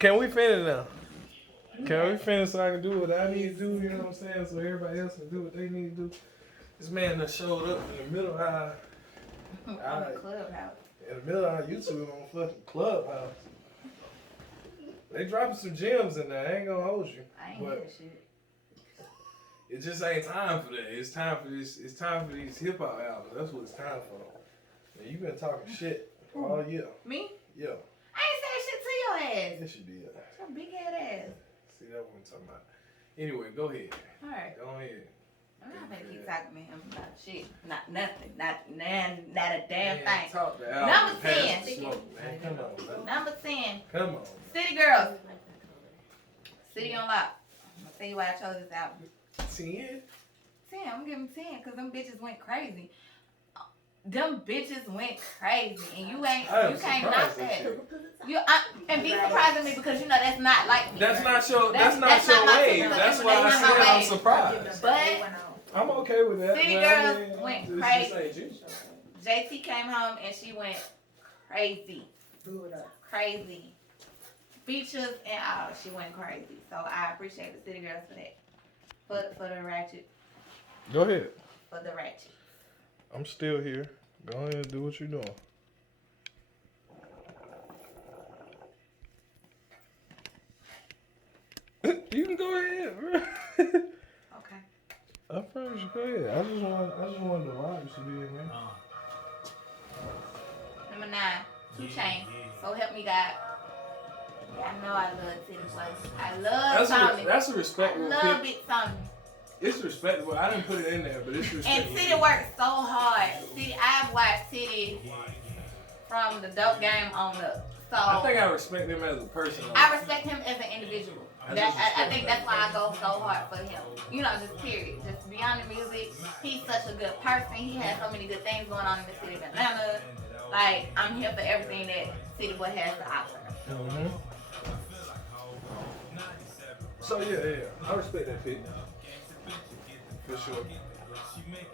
Can we finish now? Can we finish so I can do what I need to do? You know what I'm saying? So everybody else can do what they need to do. This man that showed up in the middle of our Clubhouse. In the middle of our YouTube on fucking Clubhouse. They dropping some gems in there. I ain't gonna hold you. I ain't hear that shit. It just ain't time for that. It's time for this. It's time for these hip hop albums. That's what it's time for. And you been talking shit all year. Me? Yeah. I ain't saying shit to your ass. Yes, you did. Your big head ass. See, that's what I'm talking about. Anyway, go ahead. All right. Go ahead. I'm not gonna keep talking to him about shit. Not nothing. Not a damn Man, thing. talk to Al. Number 10. Smoke, man. Come on, man. Number 10. Come on. City Girls. City on Lock. I'm gonna tell you why I chose this album. 10? 10. I'm gonna give them 10 because them bitches went crazy. Them bitches went crazy, and you can't knock that. And be surprising me because you know that's not like me. That's not your wave. That's why I said I'm surprised. But I'm okay with that. City Girls went crazy. JT came home and she went crazy. Crazy. Features and all, she went crazy. So I appreciate the City Girls for that. For the ratchet. Go ahead. For the ratchet. I'm still here. Go ahead and do what you're doing. You can go ahead, bro. Okay. I promise you, go ahead. I just wanted the vibes to be in there. Number 9, 2 Chainz. So help me God. Yeah, I know I love City Boys. I love Tommy. That's a respectable I love Big Tommy. It's respectable. I didn't put it in there, but it's respectable. And City works so hard. City, I've watched City from the dope game on up. So I think I respect him as a person. I respect him as an individual. I think that's why I go so hard for him. You know, just period. Just beyond the music, he's such a good person. He has so many good things going on in the city of Atlanta. Like, I'm here for everything that City Boy has to offer. Mm-hmm. So yeah, I respect that pick. For sure.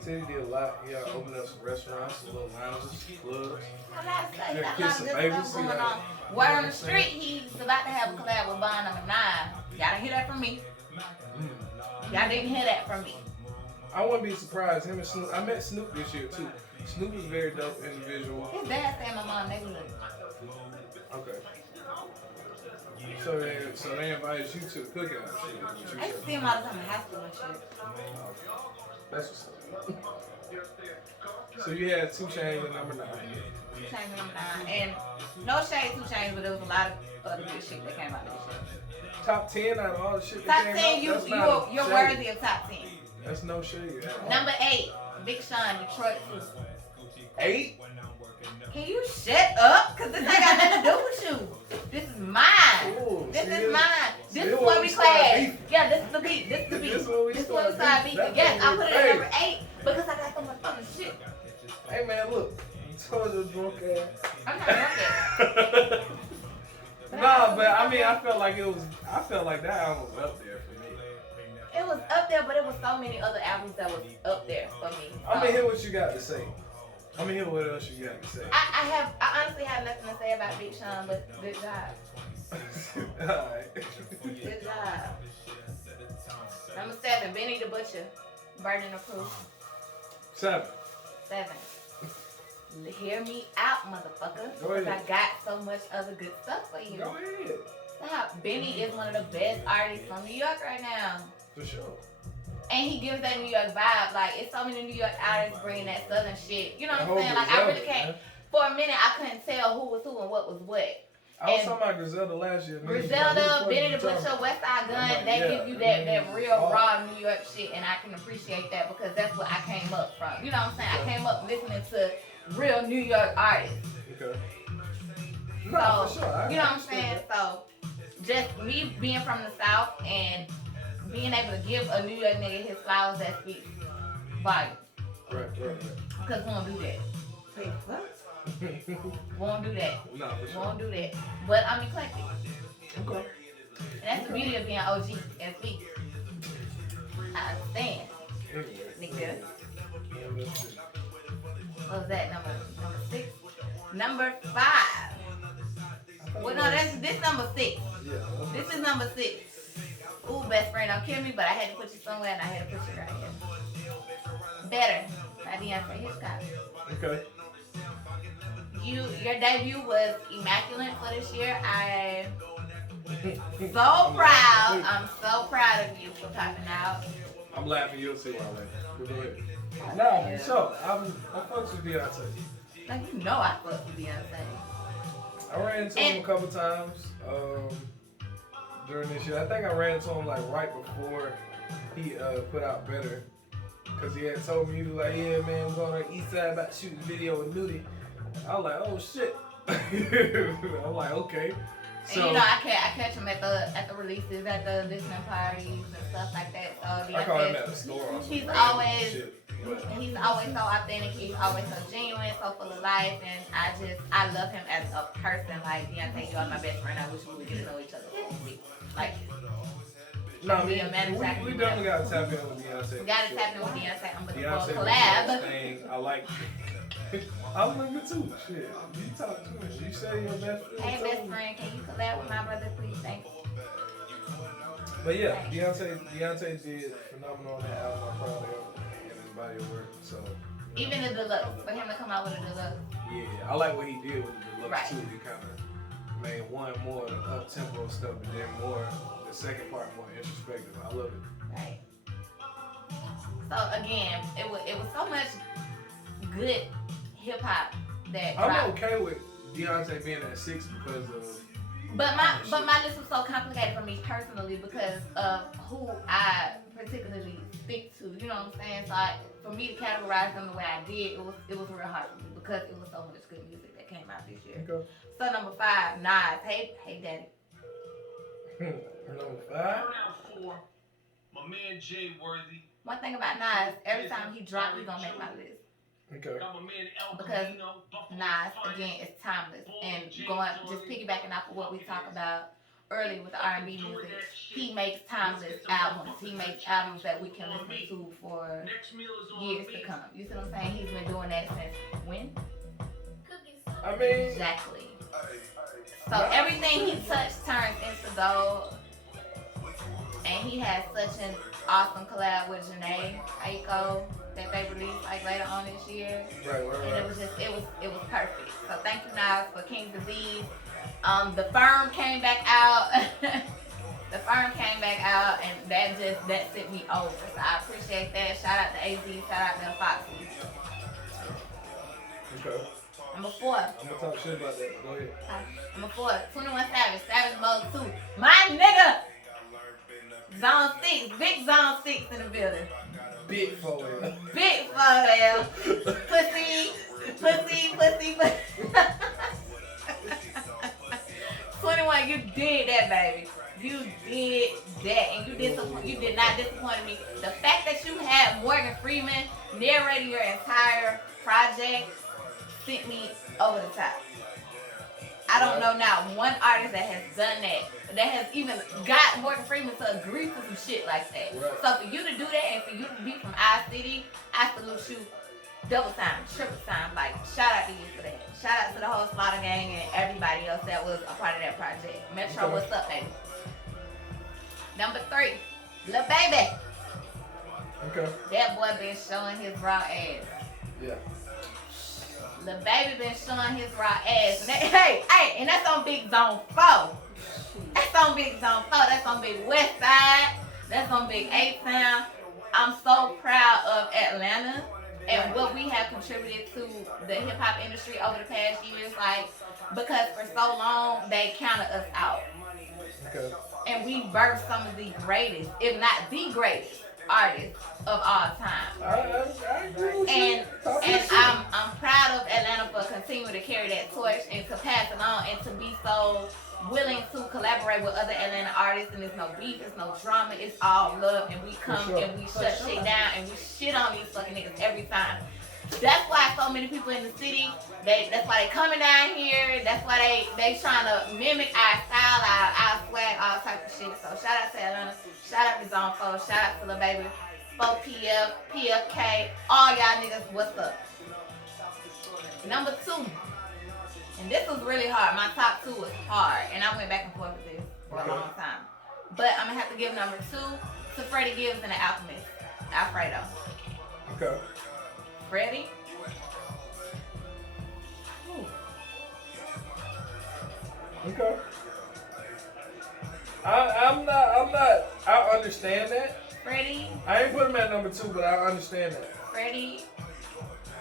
City did a lot. He opened up some restaurants, some little lounges, clubs. I'm not saying that a lot of good stuff going on. Word on the street, he's about to have a collab with Bond number 9. Y'all didn't hear that from me. Y'all didn't hear that from me. I wouldn't be surprised. Him and Snoop. I met Snoop this year too. Snoop is a very dope individual. His dad stay in my mom's neighborhood. Okay. So they invited you to the cookout. I used to see him all the time in high school and shit. That's what's up. So you had 2 Chainz at number 9. 2 Chainz at number 9. And no shade 2 Chainz, but there was a lot of other good shit that came out of this shit. Top 10 out of all the shit that top came 10, out? you're worthy of top 10. That's no shade. Number 8, Big Sean, Detroit 2. 8? Can you shut up? Because this ain't got nothing to do with you. This is mine. Ooh, this is mine. This is what we clash. Yeah, this is the beat. This is the beat. This is where we start beefing. Yes, I put it at number 8 because I got so much other shit. Hey man, look. You told your drunk ass. I'm not drunk ass. No, but I mean, I felt like that album was up there for me. It was up there, but it was so many other albums that was up there for me. So. I'm gonna hear what you got to say. I'm gonna hear what else you got to say. I honestly have nothing to say about Big Sean, but good job. Alright. Good job. Number 7, Benny the Butcher, Burden of Proof. 7. Hear me out, motherfucker. Go ahead. I got so much other good stuff for you. Go ahead. Stop. Benny is one of the best artists from New York right now. For sure. And he gives that New York vibe. Like, it's so many New York artists bringing that southern shit. You know what I'm saying? Like, I really can't. Man. For a minute, I couldn't tell who was who and what was what. I was talking about Griselda last year. Griselda, Benny the Butcher, West Side Gun, they give you that real raw New York shit, and I can appreciate that because that's what I came up from. You know what I'm saying? I came up listening to real New York artists. Okay. No, for sure. You know what I'm saying? So, just me being from the South and being able to give a New York nigga his flowers that speaks volume. Right. Because we won't do that. Wait, what? Won't do that. No, for sure. Won't do that. But I'm eclectic. Okay. And that's the beauty of being OG and speak. I understand. Nigga. What was that? Number 6? Number 5. Well, no, this number 6. Yeah. This is number 6. Ooh, best friend, don't kill me, but I had to put you somewhere, and I had to put you right here. Better by Beyonce Hitchcock. Okay. Your debut was immaculate for this year. I'm so proud. I'm so proud of you for popping out. I'm laughing. You'll see why I laugh. But go ahead. Nah, so I fucks with Beyonce. Like, you know I fuck with Beyonce. I ran into him a couple times during this year. I think I ran into him like right before he put out Better. Cause he had told me, he was like, yeah man, we're on the east side about to shoot a video with Nudie. I was like, oh shit. I'm like, okay. So, and you know, I catch him at the releases, at the listening parties and stuff like that. So I call him at the store. He's always so authentic. He's always so genuine, so full of life, and I love him as a person. Like Beyonce, you are my best friend. I wish we would get to know each other. Like, no, I mean, we definitely got to tap in with Beyonce. We got to tap in with Beyonce. I'm looking Beyonce for a collab. Thing. I like. I'm looking too. Shit, you talk too much. You say your best friend. Hey, best friend, can you collab with my brother, please? Thanks. But yeah, Beyonce did phenomenal on that album. I'm proud of him and his body of work. So even the deluxe, for him to come out with a deluxe. Yeah, I like what he did with the deluxe right. too. He kind of made one more up tempo stuff, and then the second part more introspective. I love it. Right. So again, it was so much good hip hop that I'm dropped. okay with Beyonce being at 6 because of. But my list was so complicated for me personally because of who I particularly speak to. You know what I'm saying? So for me to categorize them the way I did, it was real hard for me because it was so much good music that came out this year. Okay. So number 5, Nas. Hey, Daddy. Number 5. My man Jay Worthy. One thing about Nas, every time he drops, he's gonna make my list. Okay. Because Nas, again, is timeless. And going, just piggybacking off of what we talked about earlier with the R&B music, he makes timeless albums. He makes albums that we can listen to for years to come. You see what I'm saying? He's been doing that since when? I mean, exactly. So everything he touched turns into gold. And he has such an awesome collab with Janae Aiko that they released like later on this year. Right. And it was just it was perfect. So thank you Nas for King Disease. The Firm came back out. The Firm came back out and that sent me over. So I appreciate that. Shout out to AZ, shout out to Foxy. Okay. Number 4. I'm gonna talk shit about that. Go ahead. Number 4, 21 Savage Mode 2. My nigga! Zone 6, big Zone 6 in the building. Big 4L. Big 4L. Pussy. 21, you did that, baby. You did that, and you did not disappoint me. The fact that you had Morgan Freeman narrating your entire project sent me over the top. I don't know now one artist that has done that has even got Morgan Freeman to agree to some shit like that. Right. So for you to do that and for you to be from our city, I salute you double time, triple time. Like, shout out to you for that. Shout out to the whole Slaughter Gang and everybody else that was a part of that project. Metro, what's up, baby? Number 3, Lil Baby. Okay. That boy been showing his raw ass. Yeah. Lil Baby been showing his raw ass. And that, and that's on Big Zone 4. That's on Big Zone 4. That's on Big West Side. That's on Big 8-Town. I'm so proud of Atlanta and what we have contributed to the hip hop industry over the past years. Like, because for so long they counted us out. Okay. And we birthed some of the greatest, if not the greatest, artists of all time. I agree with And you. I'm proud of Atlanta for continuing to carry that torch and to pass it on and to be so willing to collaborate with other Atlanta artists. And there's no beef, there's no drama, it's all love. And we come and we shut shit down and we shit on these fucking niggas every time. That's why so many people in the city, that's why they coming down here. That's why they trying to mimic our style, our swag, all type of shit. So shout out to Atlanta, shout out to Zone 4, shout out to Lil Baby, 4PF, PFK, all y'all niggas, what's up? Number 2, And this was really hard. My top 2 was hard. And I went back and forth with this for a long time. But I'm going to have to give number 2 to Freddie Gibbs and the Alchemist. Alfredo. Okay. Freddie. Okay. I understand that. Freddie. I ain't put him at number 2, but I understand that. Freddie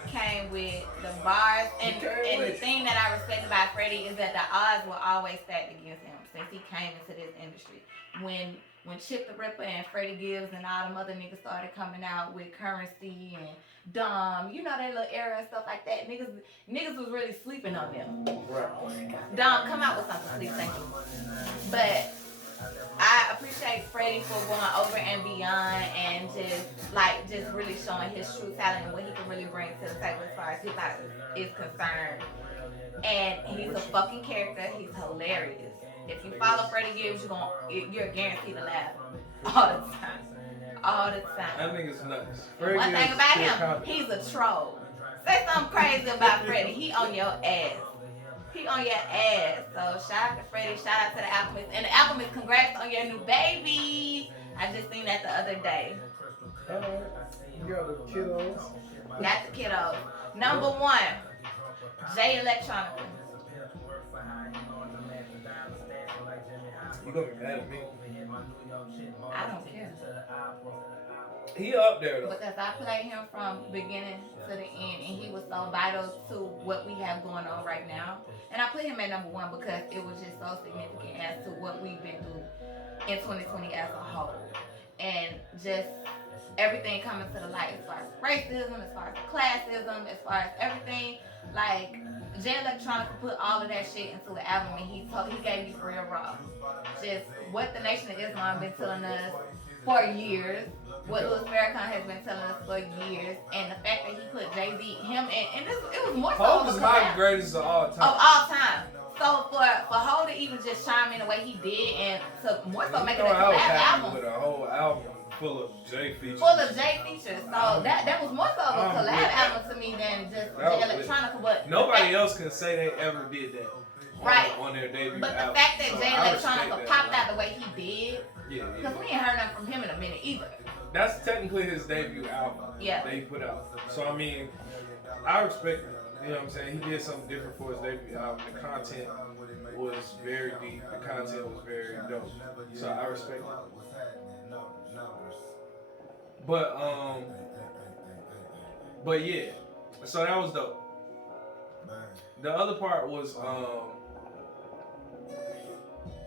came with the bars, and the thing that I respect about Freddie is that the odds were always stacked against him since he came into this industry. When Chip the Ripper and Freddie Gibbs and all them other niggas started coming out with Currency and Dom, you know, that little era and stuff like that, niggas was really sleeping on them. Right. Dom, come out with something, please, thank you. But I appreciate Freddie for going over and beyond and just really showing his true talent and what he can really bring to the table as far as hip hop is concerned. And he's a fucking character. He's hilarious. If you follow Freddie Gibbs, you're guaranteed to laugh all the time. All the time. That nigga's nuts. One thing about him, he's a troll. Say something crazy about Freddie, he on your ass. He on your ass. So shout out to Freddie, shout out to the Alchemist. And the Alchemist, congrats on your new baby. I just seen that the other day. You got the kiddos. Got the kiddos. Number 1, J Electronica. You gonna be mad at me? I don't care. He up there though. Because I played him from beginning to the end, and he was so vital to what we have going on right now. And I put him at number 1 because it was just so significant as to what we've been through in 2020 as a whole. And just everything coming to the light as far as racism, as far as classism, as far as everything. Like, J Electronica put all of that shit into an album, and he gave you real raw. Just what the Nation of Islam been telling us for years, what Louis Farrakhan has been telling us for years, and the fact that he put Jay-Z, him, and it was more so Tobe is my greatest of all time. Of all time. So for Ho to even just chime in the way he did, and to more so make it a collab album. With a whole album full of J features. Full of J features. So that was more so of a collab album to me than just J Electronica. But nobody else can say they ever did that. Right. On their debut but album. The fact that J Electronica popped that. out the way he did, because we ain't heard nothing from him in a minute either. That's technically his debut album that he put out. So I mean, I respect it. You know what I'm saying? He did something different for his debut album. The content was very deep. The content was very dope. So I respect it. But yeah. So that was dope. The other part was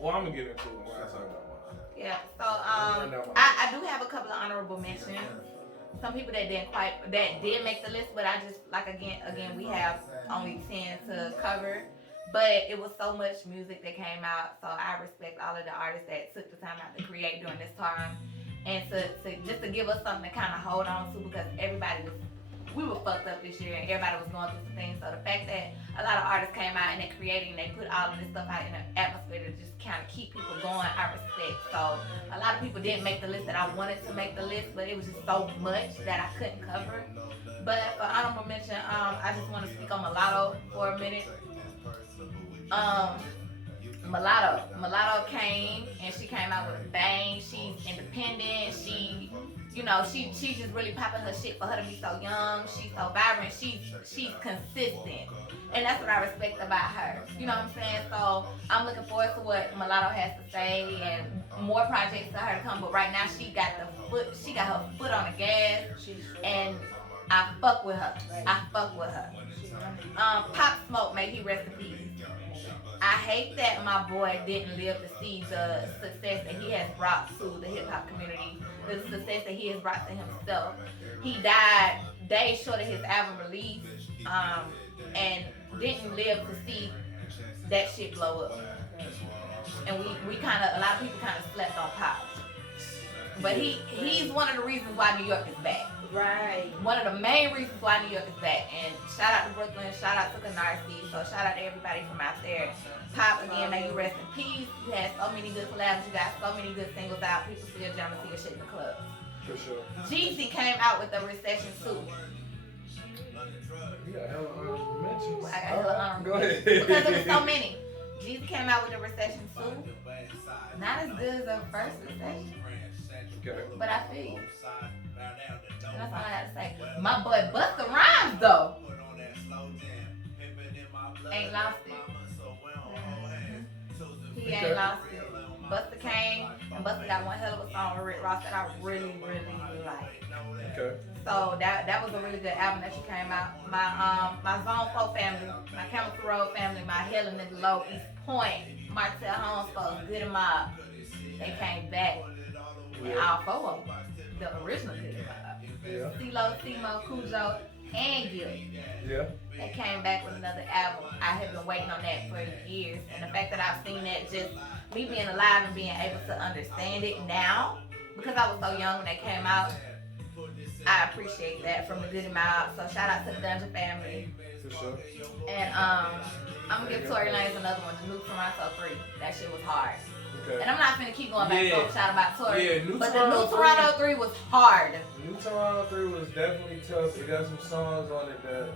well, I'm gonna get into it when I talk about mine. Yeah. So I do have a couple of honorable mentions. Some people that did make the list, but I just again we have only 10 to cover. But it was so much music that came out, so I respect all of the artists that took the time out to create during this time, and to give us something to kind of hold on to, because we were fucked up this year and everybody was going through some things. So the fact that a lot of artists came out and they created and they put all of this stuff out in the atmosphere to just kind of keep people going, I respect. So a lot of people didn't make the list that I wanted to make the list, but it was just so much that I couldn't cover. But for honorable mention, I just want to speak on Mulatto for a minute. Mulatto came and she came out with a bang. She's independent. She just really popping her shit for her to be so young. She's so vibrant. She's consistent. And that's what I respect about her. You know what I'm saying? So I'm looking forward to what Mulatto has to say and more projects for her to come. But right now she got her foot on the gas, and I fuck with her. Pop Smoke, may he rest in peace. I hate that my boy didn't live to see the success that he has brought to the hip hop community, the success that he has brought to himself. He died days short of his album release, and didn't live to see that shit blow up. And a lot of people kind of slept on Pop. But he's one of the reasons why New York is back. Right. One of the main reasons why New York is back. And shout out to Brooklyn, shout out to Canarsie. So shout out to everybody from out there. Pop, again, may you rest in peace. You had so many good collabs. You got so many good singles out. People still jamming to your shit in the club. For sure. Jeezy came out with the Recession 2. You got hella honorable mentions. I got hella honorable Go ahead. because there was so many. Jesus came out with the Recession 2. Not as good as the first Recession. Okay. But I feel you. That's all I got to say. My boy Busta Rhymes though ain't lost it. He ain't lost it. Busta came and Busta got one hell of a song with Rick Ross that I really, really like. Okay. So that was a really good album that she came out. My Zone 4 family, my Campbell Road family, my Helen and the Low, East Point, Martell Holmes folks, Good and Mob. They came back. And all four of them. The original Good and Mob. Yeah. CeeLo, Simo, Cujo, and Gibbs. Yeah. They came back with another album. I have been waiting on that for years. And the fact that I've seen that, just me being alive and being able to understand it now, because I was so young when they came out, I appreciate that from the Good and Mob. So shout out to the Dungeon family. For sure. And I'm gonna give Tory Lanez another one, the New Toronto 3. That shit was hard. Okay. And I'm not finna keep going back and forth shout about Tory. Yeah, but the New Toronto 3 was hard. New Toronto 3 was definitely tough. It got some songs on it that are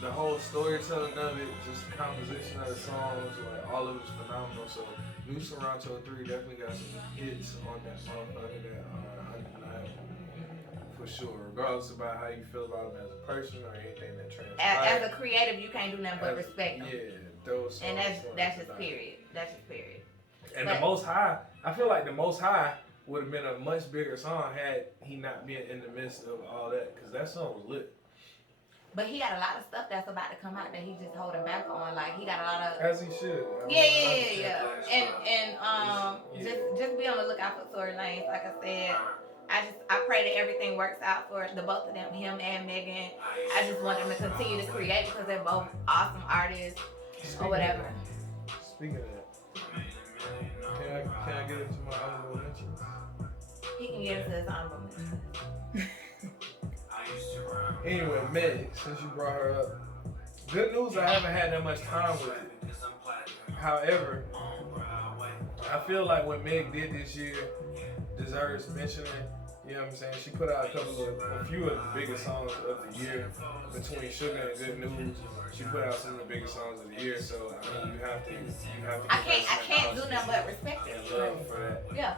the whole storytelling of it, just the composition of the songs, like all of it was phenomenal. So New Toronto 3 definitely got some hits on that motherfucker that are undeniable for sure. Regardless about how you feel about him as a person or anything that transpires. As a creative, you can't do nothing but respect him. Yeah, those songs. And that's just period. That's just period. And but, the Most High, I feel like the Most High would have been a much bigger song had he not been in the midst of all that, because that song was lit. But he got a lot of stuff that's about to come out that he just holding back on. Like he got a lot of. As he should. Yeah. Just be on the lookout for Tory Lanez. Like I said, I pray that everything works out for the both of them, him and Megan. I just want them to continue to create because they're both awesome artists or whatever. Speaking of that, can I get into my honorable mentions? He can get into his honorable mentions. Anyway, Meg, since you brought her up, good news, I haven't had that much time with it. However, I feel like what Meg did this year deserves mentioning. You know what I'm saying? She put out a few of the biggest songs of the year between Sugar and Good News. She put out some of the biggest songs of the year, so I mean, you have to. I can't do nothing but respect it. And love for that. Yeah.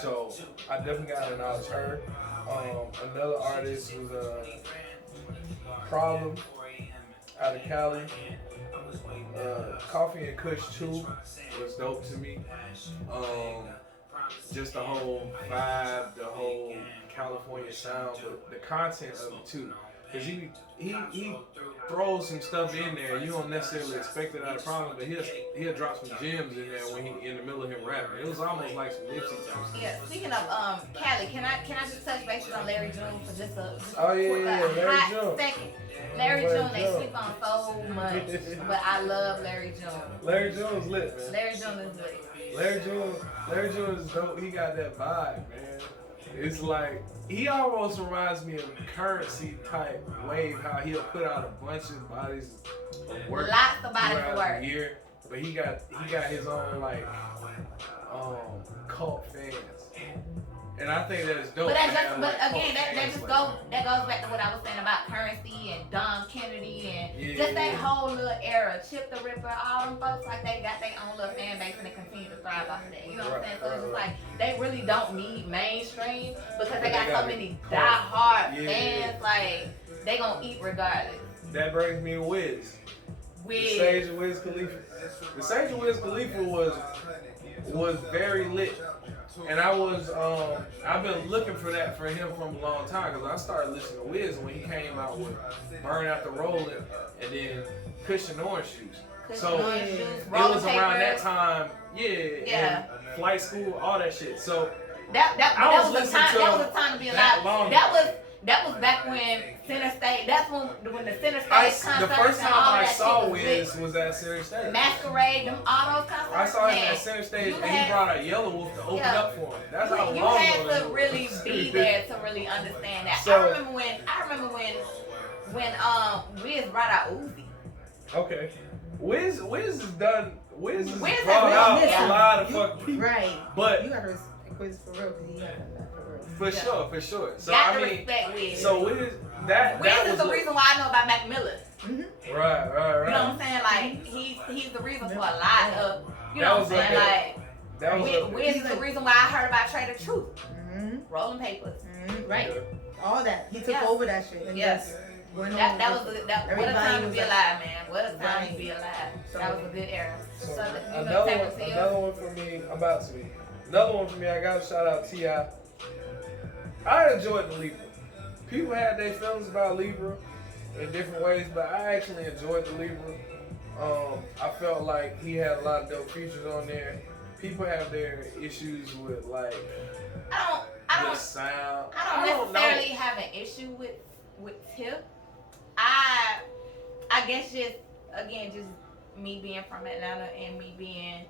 So I definitely gotta acknowledge her. Another artist was Problem out of Cali. Coffee and Kush 2 was dope to me. Just the whole vibe, the whole California sound, but the content of it too. Cause he throws some stuff in there. You don't necessarily expect it out of Problem, but he'll drop some gems in there when he in the middle of him rapping. It was almost like some Nipsey type stuff. Yeah. Speaking of Cali, can I just touch bases on Larry June for just a Larry hot June. Second. Larry June, they sleep on so much, but I love Larry June. Larry June's lit, man. Larry June is lit. Larry June is dope. He got that vibe, man. It's like he almost reminds me of Currency type wave. How he'll put out a bunch of bodies of work, lots of bodies of work the year, but he got his own like cult fans, and I think that's dope. But that goes back to what I was saying about Currency and Dom Kennedy and just that whole little era. Chip the Ripper, all them folks like they got their own little fan base and they continue to thrive off of that. You know what I'm saying? So it's just like they really don't need mainstream because they got so many die-hard fans. Like they gonna eat regardless. That brings me to Wiz. The Sage of Wiz Khalifa. The Sage of Wiz Khalifa was very lit. And I've been looking for that for him from a long time because I started listening to Wiz when he came out with Burn Out the Rollin' and then Cushion Orange Juice. So it was around that time, and Flight School, all that shit. So that was a time to be alive. That was back when Center Stage. That's when the Center Stage concerts. The first time I saw Wiz lit. was at Center Stage. Masquerade, them all those concerts. I saw him at Center Stage, and he brought a Yellow Wolf to open up for him. That's how long you had to really be there to really understand that. So, I remember when Wiz brought out Uzi. Okay, Wiz has done. Wiz has Wiz brought out has a lot of fucking people. Right. But you gotta respect Wiz for real because he got that for real. For sure. So Got I to mean, respect Wiz. so Wiz is the reason why I know about Mac Miller. Right. You know what I'm saying? Like he's the reason for a lot of, you know what I'm saying? Like Wiz is the reason why I heard about Trader Truth. Rolling papers. Right. All that. He took over that shit. And yes. What a time to be alive, man. What a time to be alive. That was a good era. So, another one for me. Another one for me. I gotta shout out T.I. I enjoyed the Libra. People had their feelings about Libra in different ways, but I actually enjoyed the Libra. I felt like he had a lot of dope features on there. People have their issues with like the sound. I don't necessarily have an issue with Tip. I guess just me being from Atlanta and me being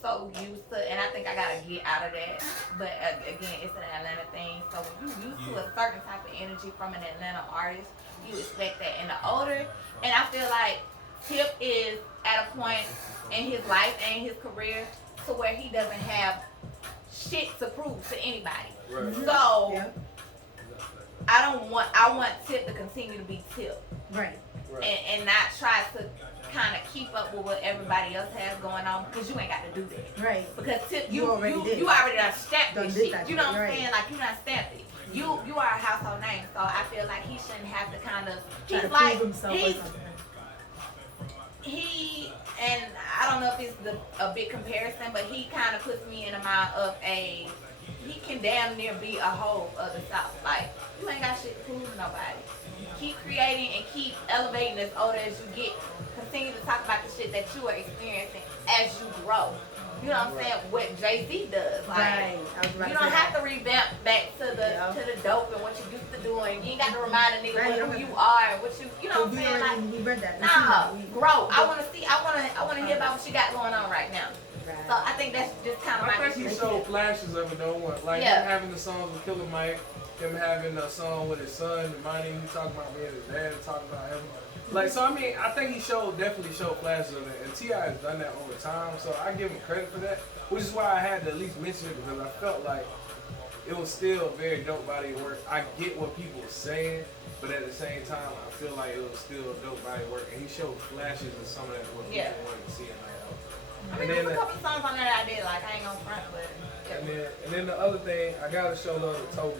so used to, and I think I gotta get out of that. But again, it's an Atlanta thing. So when you used to a certain type of energy from an Atlanta artist, you expect that. And the older, and I feel like Tip is at a point in his life and his career to where he doesn't have shit to prove to anybody. Right. So I want Tip to continue to be Tip. Right. And not try to kind of keep up with what everybody else has going on, because you ain't got to do that. Right. Because Tip, you already done stamped this shit. You know what I'm saying? Like, you done stamped it. You are a household name, so I feel like he shouldn't have to kind of. He's like he and I don't know if it's a big comparison, but he kind of puts me in the mind of he can damn near be a whole of the South. Like, you ain't got shit to prove to nobody. Keep creating and keep elevating as older as you get. Continue to talk about the shit that you are experiencing as you grow. You know what I'm saying? What Jay-Z does. Like, you don't have to revamp back to the dope and what you used to do, and you ain't got to remind a nigga who you are and what you know what I'm saying? Like, nah, grow. I wanna hear about what you got going on right now. So I think that's just kind of my I think he showed flashes of it though. Like him having the songs with Killer Mike, him having a song with his son, the money he talking about me and his dad talking about him. Like, so I mean, I think he definitely showed flashes of it, and T.I. has done that over time, so I give him credit for that, which is why I had to at least mention it, because I felt like it was still a very dope body of work. I get what people were saying, but at the same time, I feel like it was still a dope body of work, and he showed flashes of some of that what people wanted to see in that album. I mean, there's a couple songs on there that I did, like, I ain't gonna front, but and then the other thing, I gotta show love to Tobe.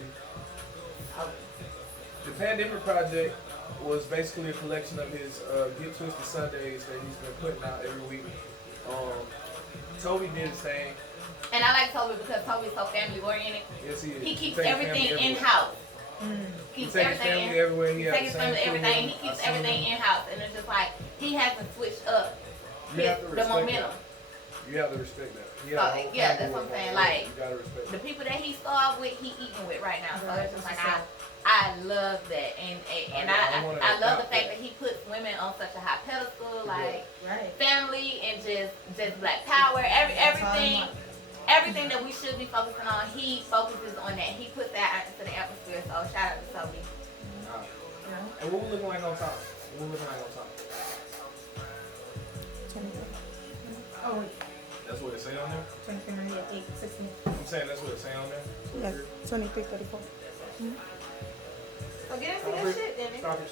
The Pandemic Project was basically a collection of his Get Twisted Sundays that he's been putting out every week. Tobe did his thing. And I like Tobe because Tobe's so family oriented. Yes, he is. He keeps everything in-house. He takes his family everywhere. He takes his family everything. He keeps everything in-house. And it's just like, he hasn't switched up the momentum. You have to respect that. Yeah, that's what I'm saying. Like, you gotta respect the people that he started with, he eating with right now. So it's just like, I love that. And I love the fact that he puts women on such a high pedestal, like family and just black power, everything that we should be focusing on, he focuses on that. He puts that out into the atmosphere. So shout out to Tobe. And what we looking like on top? Oh, wait. That's what it say on there? 23, 8, 16. I'm saying that's what it say on there? Yeah, 23, 34. So get into your shit, then. Stop it.